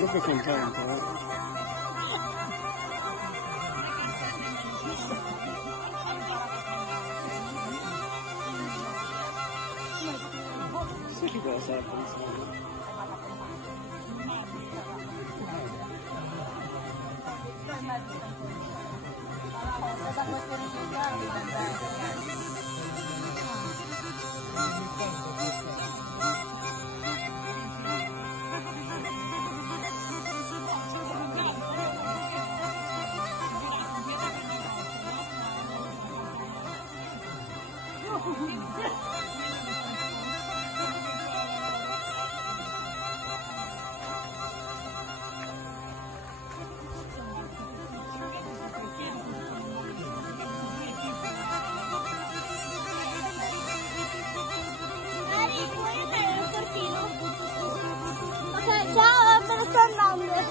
proprio contento, eh. Sai che cosa stava pensando? Ok, ciao, me ne sto andando.